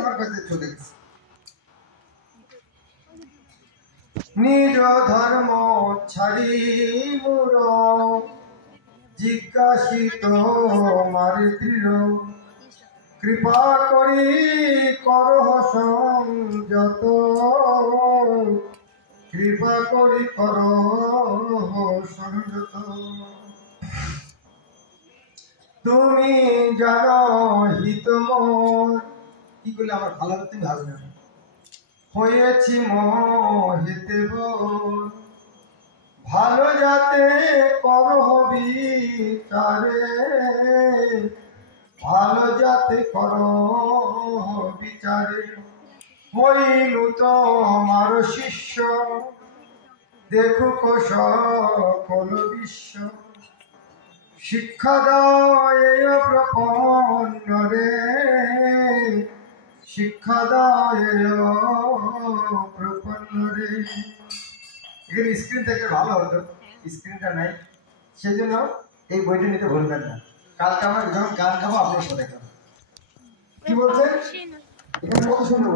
আমার কাছে চলে গেছে। নিজ ধর্ম ছাড়ি মোর জিজ্ঞাসিত মারে দৃঢ়, কৃপা করি করহ সংযত, কৃপা করি করহ সংযত। তুমি জানো হিত মোর, কি করলে আমার ভালো করতে ভালো না, হয়েছি মোহিতে ভোর, ভালো যাতে করহ বিচারে, ভালো যাতে করহ বিচারে। হইলু তোমার শিষ্য, দেখুক সকল বিশ্ব, শিক্ষা দাও এই প্রপন্ন রে, শিক্ষা দাও এই প্রপন্ন রে। এখানে স্ক্রিন থেকে ভালো হতো, স্ক্রিনটা নাই, সেজন্য এই বইটা নিতে ভুলবেন না। কালকে আমরা যখন গান গাবো আপনার সাথে গাবো। কি বলছেন? এখানে কত সুন্দর